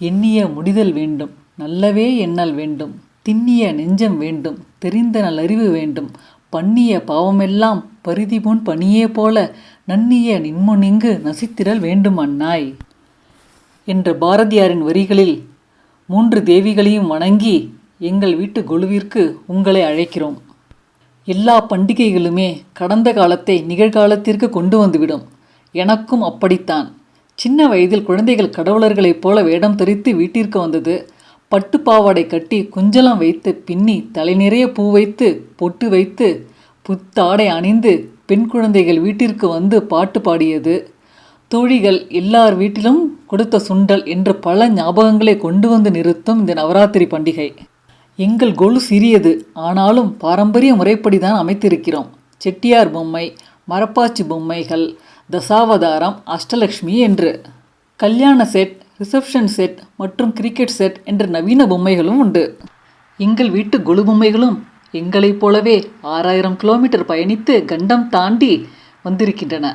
எண்ணிய முடிதல் வேண்டும், நல்லவே எண்ணல் வேண்டும், திண்ணிய நெஞ்சம் வேண்டும், தெரிந்த நல்லறிவு வேண்டும், பண்ணிய பாவமெல்லாம் பரிதிபுன் பணியே போல நன்னிய நின்முனிங்கு நசித்திரல் வேண்டும் அன்னாய் என்ற பாரதியாரின் வரிகளில் 3 தேவிகளையும் வணங்கி எங்கள் வீட்டு கொலுவிற்கு உங்களை அழைக்கிறோம். எல்லா பண்டிகைகளுமே கடந்த காலத்தை நிகழ்காலத்திற்கு கொண்டு வந்துவிடும். எனக்கும் அப்படித்தான். சின்ன வயதில் குழந்தைகள் கடவுளர்களைப் போல வேடம் தரித்து வீட்டிற்கு வந்தது. பட்டு பாவாடை கட்டி குஞ்சலம் வைத்து பின்னி தலை நிறைய பூ வைத்து பொட்டு வைத்து புத்தாடை அணிந்து பெண் குழந்தைகள் வீட்டிற்கு வந்து பாட்டு பாடியது. தோழிகள் எல்லார் வீட்டிலும் கொடுத்த சுண்டல் என்று பல ஞாபகங்களை கொண்டு வந்து நிறுத்தும் இந்த நவராத்திரி பண்டிகை. எங்கள் கொலு சிறியது, ஆனாலும் பாரம்பரிய முறைப்படிதான் அமைத்திருக்கிறோம். செட்டியார் பொம்மை, மரப்பாச்சி பொம்மைகள், தசாவதாரம், அஷ்டலக்ஷ்மி என்று கல்யாண செட், ரிசப்ஷன் செட் மற்றும் கிரிக்கெட் செட் என்ற நவீன பொம்மைகளும் உண்டு. எங்கள் வீட்டு கொலு பொம்மைகளும் எங்களைப் போலவே 6000 கிலோமீட்டர் பயணித்து கண்டம் தாண்டி வந்திருக்கின்றன.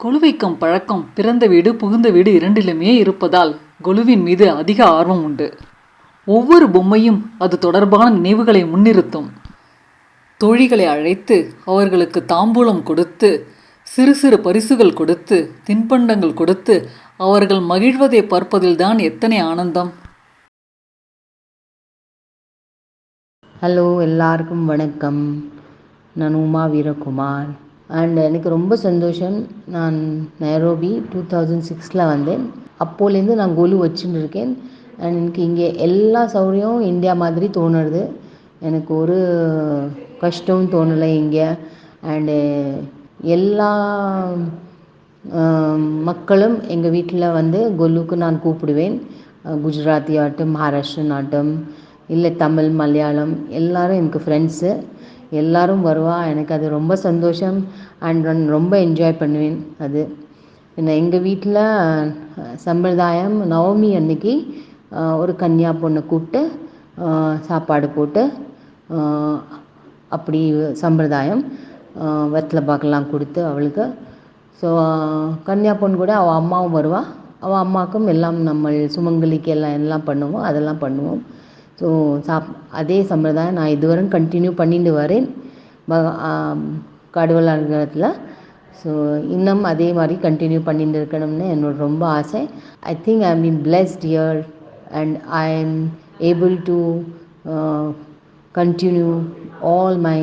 கொலு வைக்கும் பழக்கம் பிறந்த வீடு புகுந்த வீடு இரண்டிலுமே இருப்பதால் கொலுவின் மீது அதிக ஆர்வம் உண்டு. ஒவ்வொரு பொம்மையும் அது தொடர்பான நினைவுகளை முன்னிறுத்தும். தோழிகளை அழைத்து அவர்களுக்கு தாம்பூலம் கொடுத்து சிறு சிறு பரிசுகள் கொடுத்து தின்பண்டங்கள் கொடுத்து அவர்கள் மகிழ்வதை பார்ப்பதில்தான் எத்தனை ஆனந்தம். ஹலோ, எல்லாருக்கும் வணக்கம். நான் உமா வீரகுமார். அண்ட் எனக்கு ரொம்ப சந்தோஷம். நான் நைரோபி 2006 வந்தேன். அப்போலேருந்து நான் கொலு வச்சுன்னு இருக்கேன். அண்ட் எனக்கு இங்கே எல்லா சௌகரியம் இந்தியா மாதிரி தோணுறது. எனக்கு ஒரு கஷ்டம் தோணலை இங்கே. அண்டு எல்லா மக்களும் எங்கள் வீட்டில் வந்து கொலுக்கு நான் கூப்பிடுவேன். குஜராத்தி ஆட்டம், மகாராஷ்டிரன் ஆட்டம், இல்லை தமிழ், மலையாளம், எல்லோரும் எனக்கு ஃப்ரெண்ட்ஸு. எல்லோரும் வருவா. எனக்கு அது ரொம்ப சந்தோஷம். அண்ட் நான் ரொம்ப என்ஜாய் பண்ணுவேன். அது எங்கள் வீட்டில் சம்பிரதாயம் நவமி அன்னைக்கு ஒரு கன்னியா பொண்ணை கூப்பிட்டு சாப்பாடு போட்டு அப்படி சம்பிரதாயம் வெத்தலை பாக்கெல்லாம் கொடுத்து அவளுக்கு. ஸோ கன்னியா பொண்ணு கூட அவள் அம்மாவும் வருவாள். அவள் அம்மாவுக்கும் எல்லாம் நம்ம சுமங்கலிக்கு எல்லாம் பண்ணுவோம், அதெல்லாம் பண்ணுவோம். ஸோ அதே சம்பிரதாயம் நான் இதுவரை கண்டினியூ பண்ணிட்டு வரேன் கடவுள் அனுகிரகத்தில். ஸோ இன்னும் அதே மாதிரி கண்டினியூ பண்ணிட்டு இருக்கணும்னு என்னோட ரொம்ப ஆசை. I think I am been blessed here and I am able to continue all my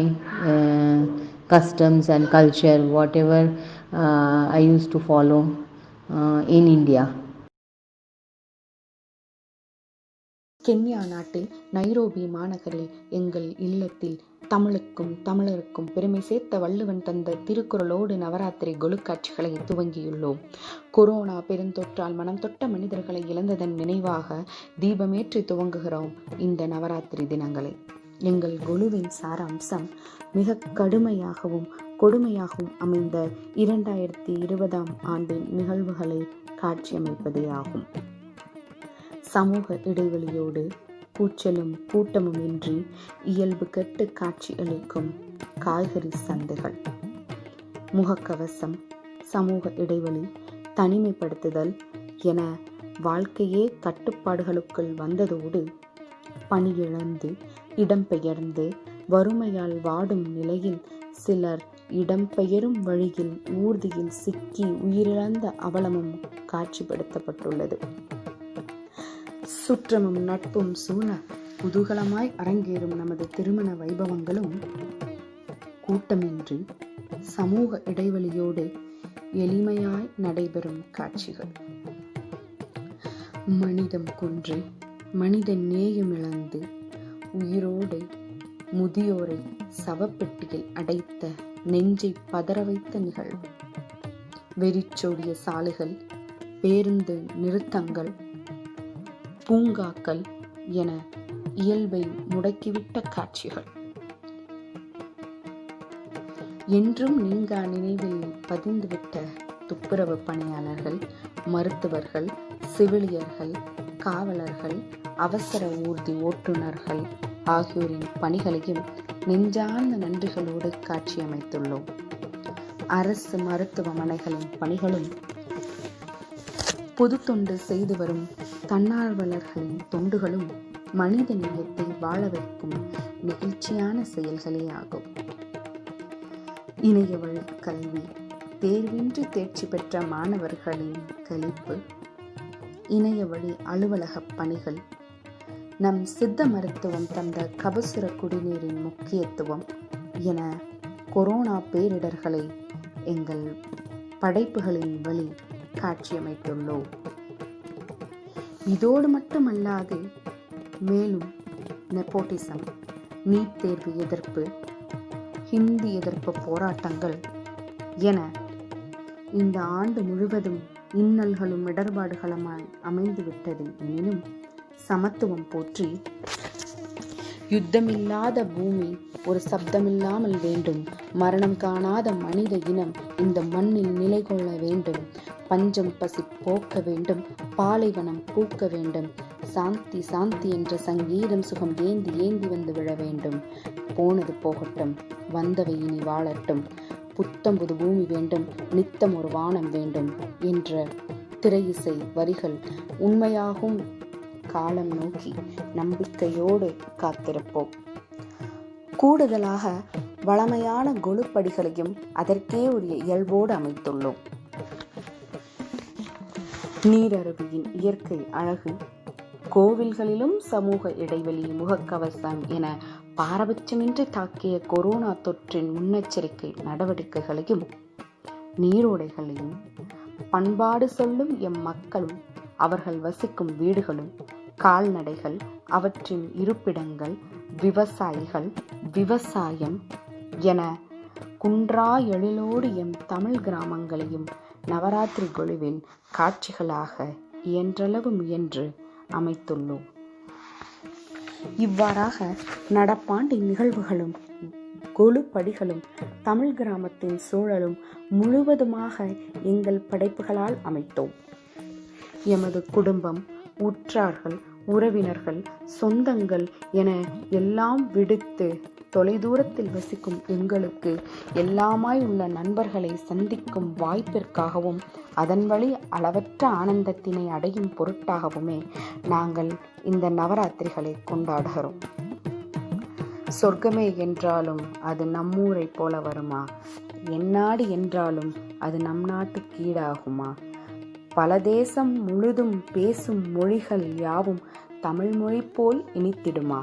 customs and culture, whatever I used to follow in India. Kenya நாட்டில் நைரோபி மாநகரில் எங்கள் இல்லத்தில் தமிழுக்கும் தமிழருக்கும் பெருமை சேர்த்த வள்ளுவன் தந்த திருக்குறளோடு நவராத்திரி கொலு காட்சிகளை துவங்கியுள்ளோம். கொரோனா பெருந்தொற்றால் மனம் தொட்ட மனிதர்களை இழந்ததன் நினைவாக தீபமேற்றி துவங்குகிறோம் இந்த நவராத்திரி தினங்களை. எங்கள் கொலுவின் சாராம்சம் மிக கடுமையாகவும் கொடுமையாகவும் அமைந்த 2020 ஆண்டின் நிகழ்வுகளை காட்சியமைப்பதே ஆகும். சமூக இடைவெளியோடு கூச்சலும் கூட்டமும் இன்றி இயல்பு கெட்டு காட்சி அளிக்கும் காய்கறி சந்தைகள், முகக்கவசம், சமூக இடைவெளி, தனிமைப்படுத்துதல் என வாழ்க்கையே கட்டுப்பாடுகளுக்குள் வந்ததோடு பணியிழந்து இடம்பெயர்ந்து வறுமையால் வாடும் நிலையில் சிலர் இடம்பெயரும் வழியில் ஊர்தியில் சிக்கி உயிரிழந்த அவலமும் காட்சிப்படுத்தப்பட்டுள்ளது. சுற்றமும் நட்பும் சூழ குதூகலமாய் அரங்கேறும் நமது திருமண வைபவங்களும் கூட்டமின்றி சமூக இடைவெளியோடு எளிமையாய் நடைபெறும் காட்சிகள். மனிதம் குன்று மனித நேயமிழந்து உயிரோடு முதியோரை சவப்பெட்டியில் அடைத்த நெஞ்சை பதற வைத்த நிகழ்வு. வெறிச்சோடிய சாலைகள், பேருந்து நிறுத்தங்கள், பூங்காக்கள் என இயல்பை முடக்கிவிட்ட காட்சிகள். என்றும் நீங்கா நினைவில் பதிந்துவிட்ட துப்புரவு பணியாளர்கள், மருத்துவர்கள், செவிலியர்கள், காவலர்கள், அவசர ஊர்தி ஓட்டுநர்கள் ஆகியோரின் பணிகளையும் நெஞ்சார்ந்த நன்றிகளோடு காட்சியமைத்துள்ளோம். அரசு மருத்துவமனைகளின் பணிகளும் பொது தொண்டு செய்து வரும் தன்னார்வலர்களின் தொண்டுகளும் மனித நேயத்தை வாழ வைக்கும் நெகிழ்ச்சியான செயல்களே ஆகும். இணைய வழி கல்வி, தேர்வின்றி தேர்ச்சி பெற்ற மாணவர்களின் களிப்பு, இணைய வழி அலுவலக பணிகள், நம் சித்த மருத்துவம் தந்த கபசுர குடிநீரின் முக்கியத்துவம் என கொரோனா பேரிடர்களை எங்கள் படைப்புகளின் வழி காட்சியமைத்துள்ளோம். இதோடு மட்டுமல்லாது மேலும் நெப்போட்டிசம், நீட் தேர்வு எதிர்ப்பு, ஹிந்தி எதிர்ப்பு போராட்டங்கள் என இந்த ஆண்டு முழுவதும் இன்னல்களும் இடர்பாடுகளுமாய் அமைந்துவிட்டது. எனினும் சமத்துவம் போற்றி யுத்தமில்லாத பூமி ஒரு சப்தமில்லாமல் வேண்டும், மரணம் காணாத மனித இனம் இந்த மண்ணில் நிலை கொள்ள வேண்டும், பஞ்சம் பசி போக்க வேண்டும், பாலைவனம் பூக்க வேண்டும், சாந்தி சாந்தி என்ற சங்கீதம் சுகம் ஏந்தி ஏந்தி வந்து விழ வேண்டும், போனது போகட்டும் வந்தவை இனி வாழட்டும், புத்தம் புது பூமி வேண்டும், நித்தம் ஒரு வானம் வேண்டும் என்ற திரையிசை வரிகள் உண்மையாகும் காலம் நோக்கி நம்பிக்கையோடு காத்திருப்போம். கூடுதலாக வளமையான கொலுப்படிகளையும் அதற்கே உரிய இயல்போடு அமைத்துள்ளோம். நீரருவியின் இயற்கை அழகு, கோவில்களிலும் சமூக இடைவெளி, முகக்கவசம் என பாரபட்சமின்றி தாக்கிய கொரோனா தொற்றின் முன்னெச்சரிக்கை நடவடிக்கைகளையும், நீரோடைகளையும், பண்பாடு சொல்லும் எம் மக்களும் அவர்கள் வசிக்கும் வீடுகளும், கால்நடைகள், அவற்றின் இருப்பிடங்கள், விவசாயிகள், விவசாயம் என குன்றா எழிலோடு எம் தமிழ் கிராமங்களையும் நவராத்திரி கொலுவின் காட்சிகளாக இயன்றளவு முயன்று அமைத்துள்ளோம். இவ்வாறாக நடப்பாண்டின் நிகழ்வுகளும் கொலுப்படிகளும் தமிழ் கிராமத்தின் சூழலும் முழுவதுமாக எங்கள் படைப்புகளால் அமைத்தோம். எமது குடும்பம், உற்றார்கள், உறவினர்கள், சொந்தங்கள் என எல்லாம் விடுத்து தொலைதூரத்தில் வசிக்கும் எங்களுக்கு எல்லாமாய் உள்ள நண்பர்களை சந்திக்கும் வாய்ப்பிற்காகவும் அதன் வழி அளவற்ற ஆனந்தத்தினை அடையும் பொருட்டாகவுமே நாங்கள் இந்த நவராத்திரிகளை கொண்டாடுகிறோம். சொர்க்கமே என்றாலும் அது நம்மூரை போல வருமா? எந்நாடு என்றாலும் அது நம் நாட்டுக்கு ஈடாகுமா? பல தேசம் முழுதும் பேசும் மொழிகள் யாவும் தமிழ் மொழி போல் இனித்திடுமா?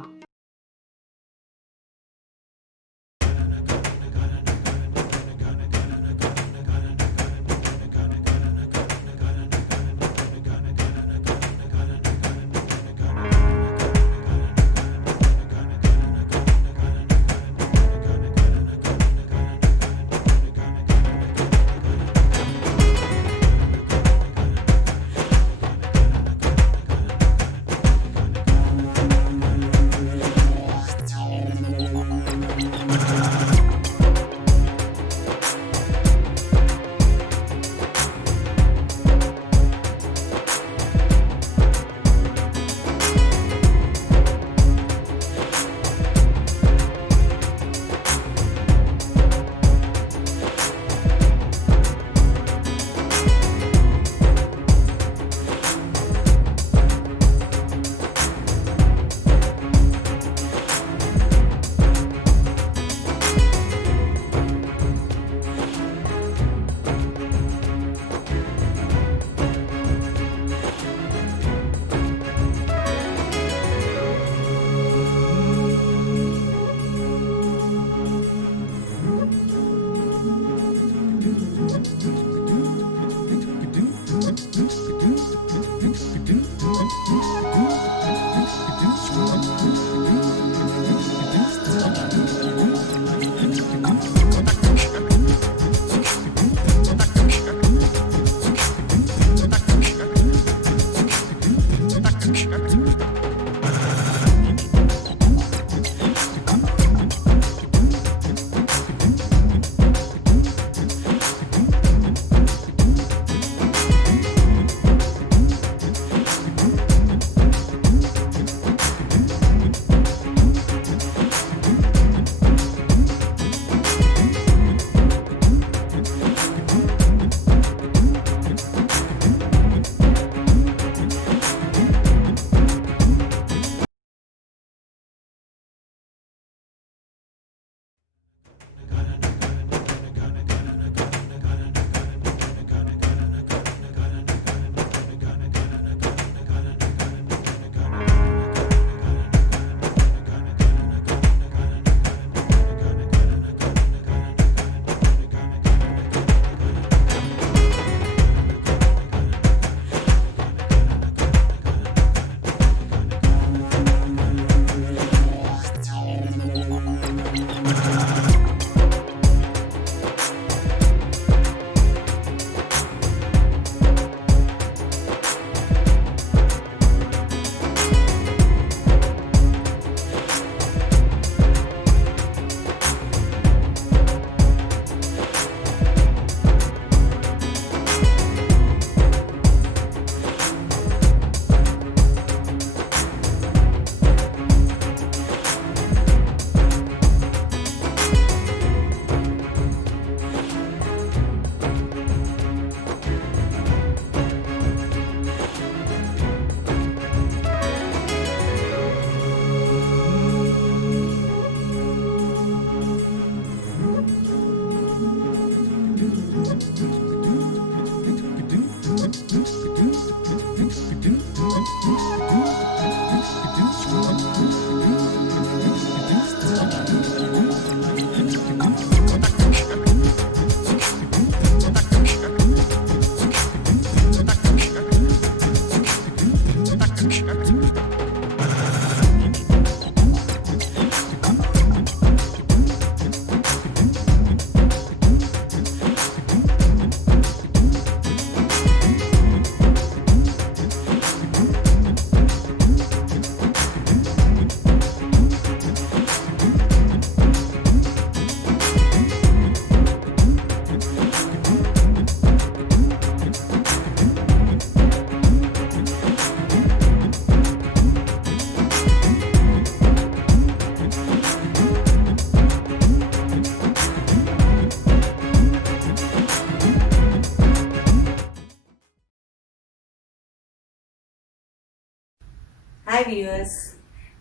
Hi viewers.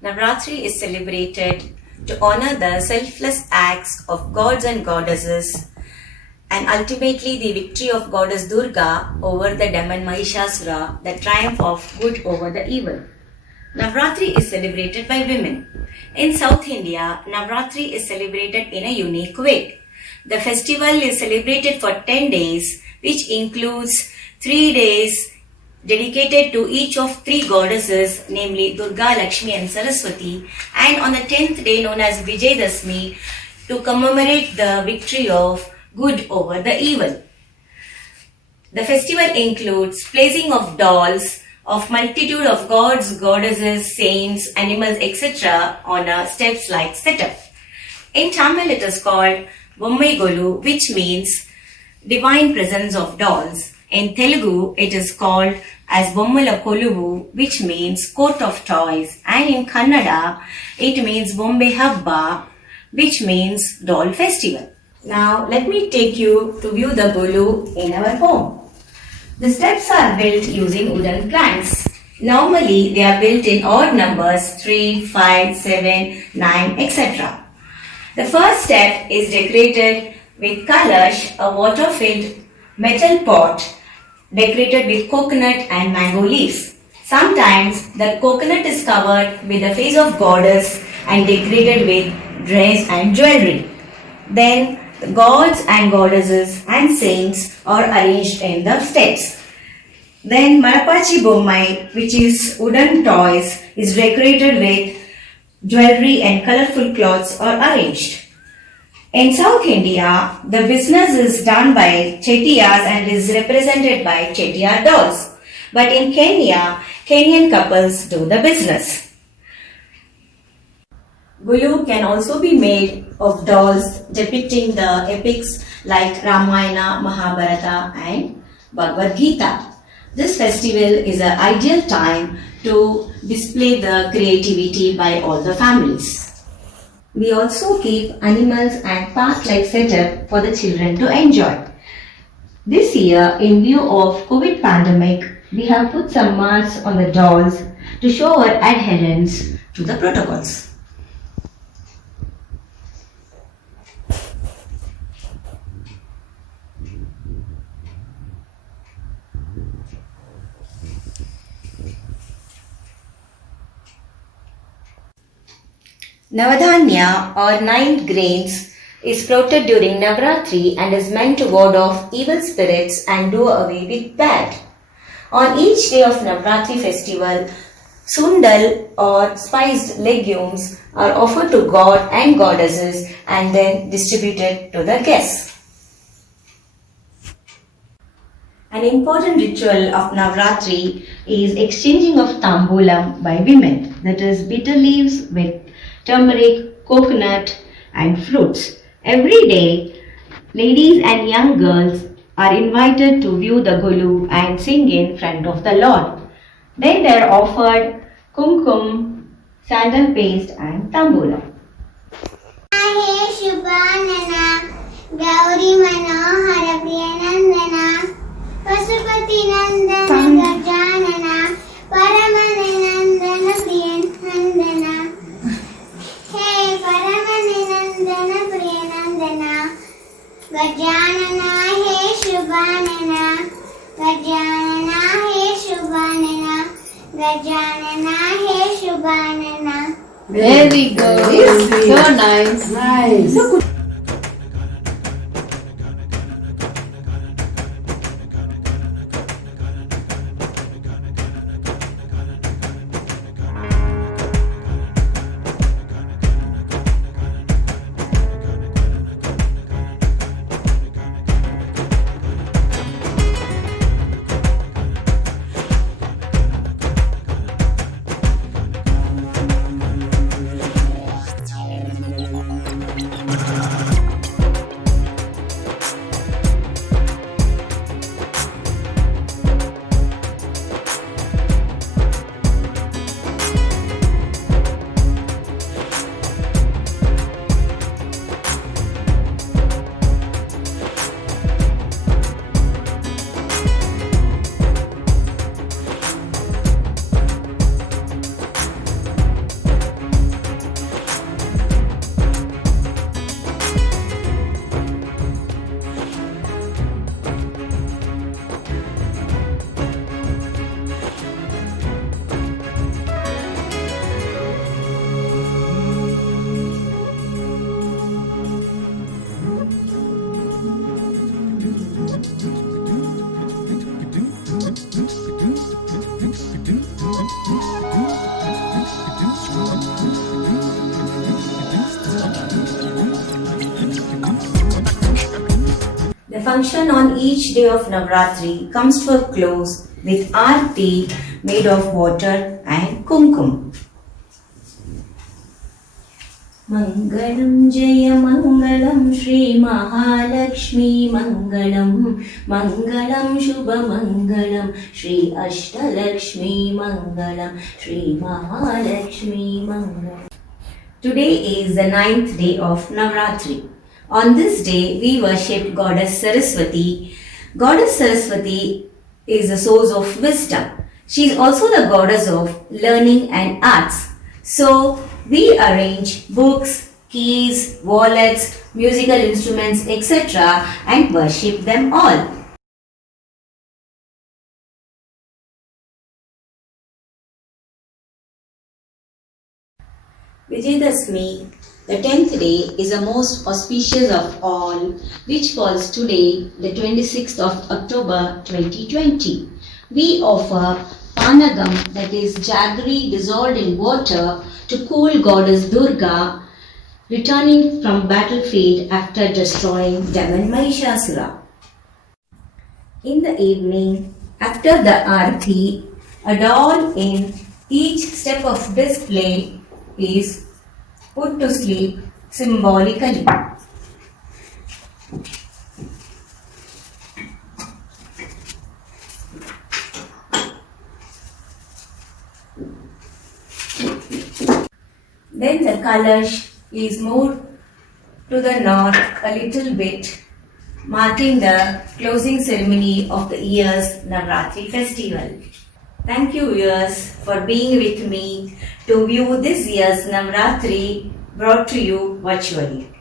Navarathiri is celebrated to honor the selfless acts of gods and goddesses and ultimately the victory of goddess Durga over the demon Mahishasura, the triumph of good over the evil. Navarathiri is celebrated by women. In South India, Navarathiri is celebrated in a unique way. The festival is celebrated for 10 days, which includes 3 days dedicated to each of 3 goddesses, namely Durga, Lakshmi and Saraswati, and on the 10th day known as Vijayadashmi to commemorate the victory of good over the evil. The festival includes placing of dolls of multitude of gods, goddesses, saints, animals, etc. on a steps-like setup. In Tamil it is called Bommai Golu, which means divine presence of dolls. In Telugu it is called as Bommala Kolu, which means court of toys, and in Kannada it means Bombay Habba, which means doll festival. Now let me take you to view the Golu in our home. The steps are built using wooden planks. Normally they are built in odd numbers 3, 5, 7, 9, etc. The first step is decorated with kalash, a water-filled metal pot decorated with coconut and mango leaves. Sometimes the coconut is covered with the face of goddess and decorated with dress and jewelry. Then the gods and goddesses and saints are arranged in the steps. Then Marapachi Bommai, which is wooden toys, is decorated with jewelry and colorful cloths are arranged. In South India, the business is done by Chettiars and is represented by Chettiar dolls. But in Kenya, Kenyan couples do the business. Gulu can also be made of dolls depicting the epics like Ramayana, Mahabharata and Bhagavad Gita. This festival is an ideal time to display the creativity by all the families. We also keep animals and park-like setup for the children to enjoy. This year, in view of COVID pandemic, we have put some masks on the dolls to show our adherence to the protocols. Navadhanya or 9 grains is sprouted during Navratri and is meant to ward off evil spirits and do away with bad. On each day of Navratri festival, sundal or spiced legumes are offered to god and goddesses and then distributed to the guests. An important ritual of Navratri is exchanging of tambulam by women, that is bitter leaves with turmeric, coconut and fruits. Every day, ladies and young girls are invited to view the Golu and sing in front of the Lord. Then they are offered kumkum, sandal paste and tambulam. He Shubhanana, Gauri Manohara Priyanandana, Pasupati Nandana Gajanana, Paramanandana Priyanandana. Hey Paramanandana Priyanandana, Gajanana He Shubhanana, Gajanana He Shubhanana, Gajanana He Shubhanana. Very good. So nice. Nice. function on each day of Navratri comes to a close with aarti made of water and kumkum. Mangalam Jaya Mangalam Shri Mahalakshmi Mangalam Mangalam Shubha Mangalam Shri Ashtalakshmi Mangalam Shri Mahalakshmi Mangalam. Today is the 9th day of Navratri. On this day, we worship Goddess Saraswati. Goddess Saraswati is the source of wisdom. She is also the goddess of learning and arts. So, we arrange books, keys, wallets, musical instruments, etc. and worship them all. Vijayadashmi, the 10th day, is the most auspicious of all, which falls today, the 26th of October 2020. We offer panagam, that is jaggery dissolved in water, to cool goddess Durga, returning from battlefield after destroying demon Mahishasura. In the evening, after the aarti, a doll in each step of display is put to sleep symbolically. Then the kalash is moved to the north a little bit, marking the closing ceremony of the year's Navratri festival. Thank you, viewers, for being with me to view this year's Navratri brought to you virtually.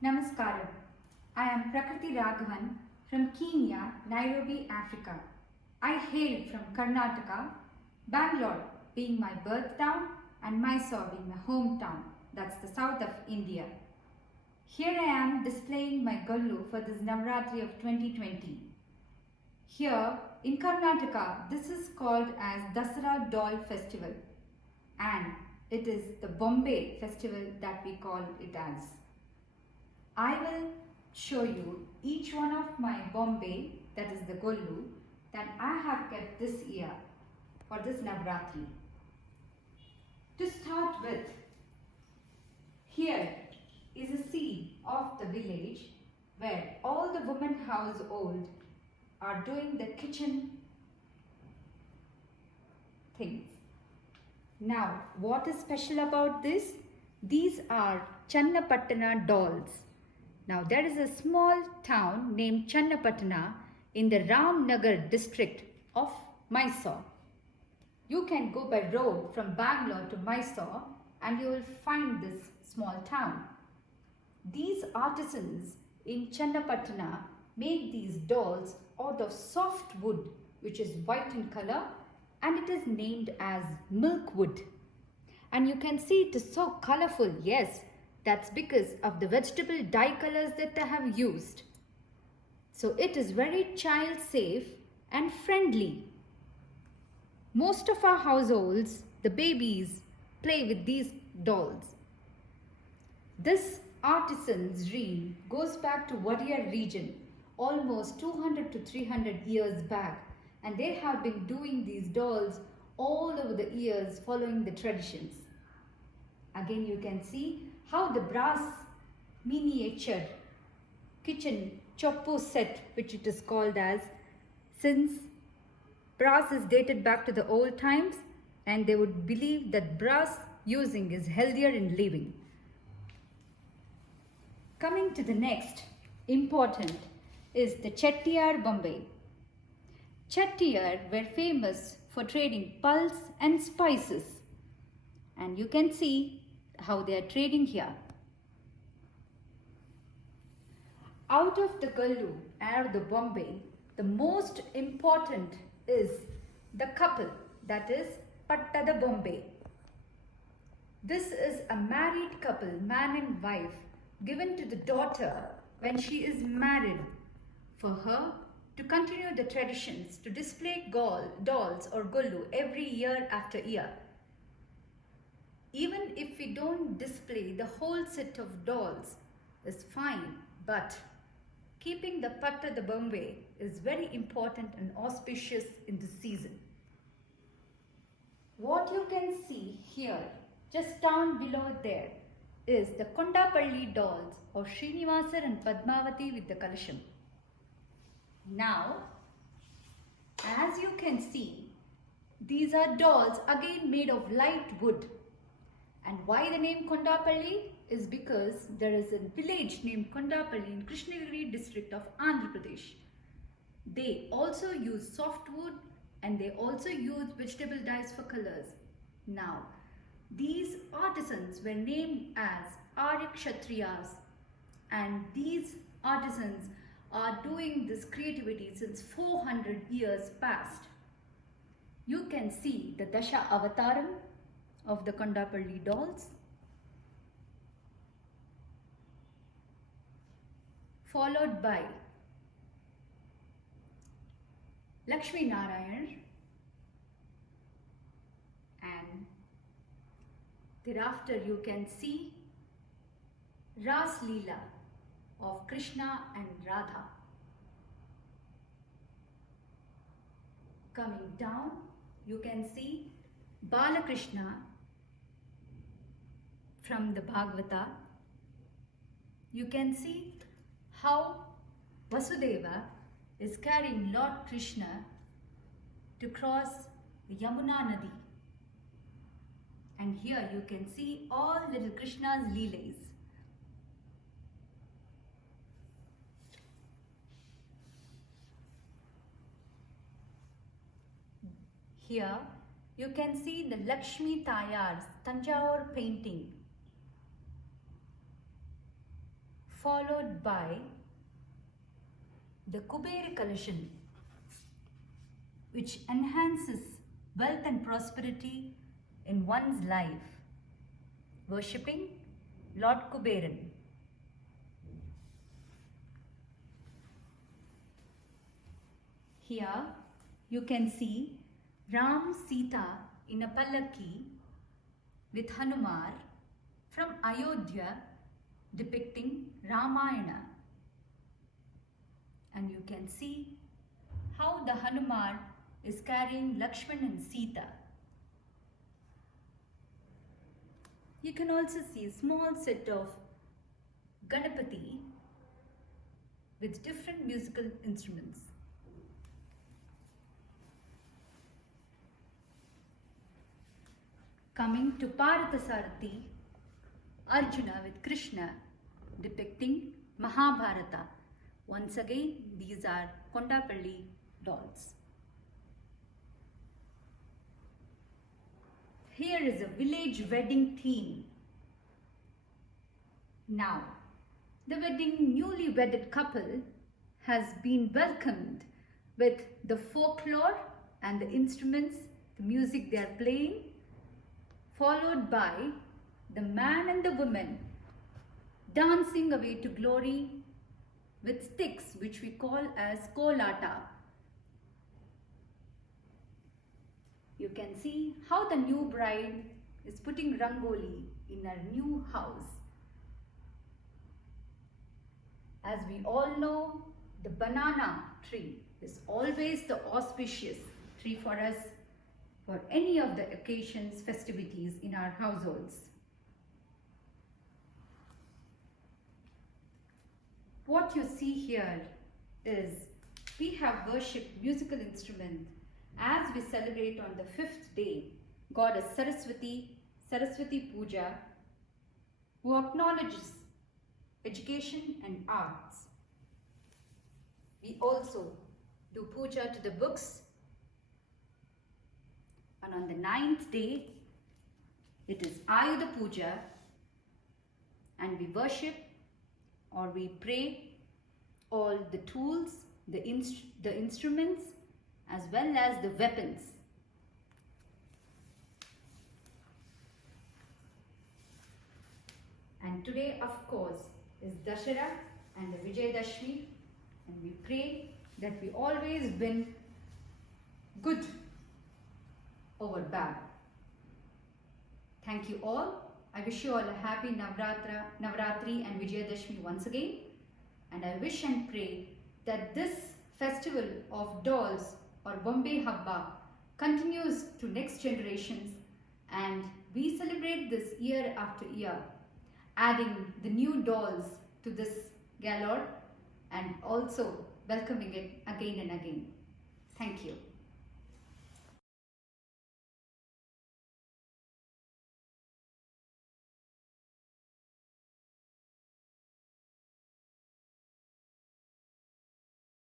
Namaskaram. I am Prakriti Raghavan from Kenya, Nairobi, Africa. I hail from Karnataka, Bangalore being my birth town and Mysore being my hometown, that's the south of India. Here I am displaying my Gollu for this Navratri of 2020. Here in Karnataka, this is called as Dasara Doll Festival, and it is the Bombay festival that we call it as. I will show you each one of my Bombay, that is the Gollu, that I have kept this year for this Navratri. To start with, here is a scene of the village where all the women household are doing the kitchen things. Now, what is special about this? These are Channapattana dolls. Now there is a small town named Channapatna in the Ramnagar district of Mysore. You can go by road from Bangalore to Mysore and you will find this small town. These artisans in Channapatna make these dolls out of soft wood which is white in color, and it is named as milk wood. And you can see it is so colorful. Yes, that's because of the vegetable dye colors that they have used. So it is very child safe and friendly. Most of our households, the babies play with these dolls. This artisan's dream goes back to Wadiyar region almost 200 to 300 years back, and they have been doing these dolls all over the years following the traditions. Again, you can see how the brass miniature kitchen choppo set, which it is called as, since brass is dated back to the old times and they would believe that brass using is healthier in living. Coming to the next important is the Chettiar Bombay. Chettiar were famous for trading pulse and spices, and you can see how they are trading here. Out of the Kolu and out of the Bombay, the most important is the couple, that is Pattada Bombay. This is a married couple, man and wife, given to the daughter when she is married, for her to continue the traditions, to display dolls or gullu every year after year. Even if we don't display the whole set of dolls is fine, but keeping the Patta the Bombay is very important and auspicious in this season. What you can see here, just down below there, is the Kondapalli dolls of Srinivasar and Padmavati with the Kalasham. Now, as you can see, these are dolls again made of light wood. And why the name Kondapalli is because there is a village named Kondapalli in Krishnagiri district of Andhra Pradesh. They also use soft wood and they also use vegetable dyes for colors. Now, these artisans were named as Arya Kshatriyas, and these artisans are doing this creativity since 400 years past. You can see the Dasha Avataram of the Kondapalli dolls, followed by Lakshmi Narayan, and thereafter you can see Ras Leela of Krishna and Radha. Coming down, you can see Balakrishna from the Bhagavata. You can see how Vasudeva is carrying Lord Krishna to cross the Yamuna Nadi. And here you can see all little Krishna's leelas. Here you can see the Lakshmi Tayar's Tanjavur painting, followed by the Kubera Kalasham, which enhances wealth and prosperity in one's life, worshipping Lord Kuberan. Here you can see Ram Sita in a Pallaki with Hanumar from Ayodhya depicting Ramayana. And you can see how the Hanumar is carrying Lakshman and Sita. You can also see a small set of Ganapati with different musical instruments. Coming to Paratha Sarathi, Arjuna with Krishna depicting Mahabharata. Once again, these are Kondapalli dolls. Here is a village wedding theme. Now, the newly wedded couple has been welcomed with the folklore and the instruments, the music they are playing, followed by the man and the woman dancing away to glory with sticks, which we call as kolata. You can see how the new bride is putting rangoli in her new house. As we all know, the banana tree is always the auspicious tree for us for any of the occasions, festivities in our households. What you see here is we have worshipped musical instruments as we celebrate on the 5th day Goddess Saraswati Puja, who acknowledges education and arts. We also do puja to the books, and on the 9th day it is Ayudha Puja, and we worship or we pray all the tools, the instruments as well as the weapons. And today, of course, is Dashera and the Vijayadashmi, and we pray that we always win good over bad. Thank you all. I wish you all a happy Navaratri and Vijayadashmi once again, and I wish and pray that this festival of dolls or Bombay Habba continues to next generations, and we celebrate this year after year, adding the new dolls to this galore and also welcoming it again and again. Thank you.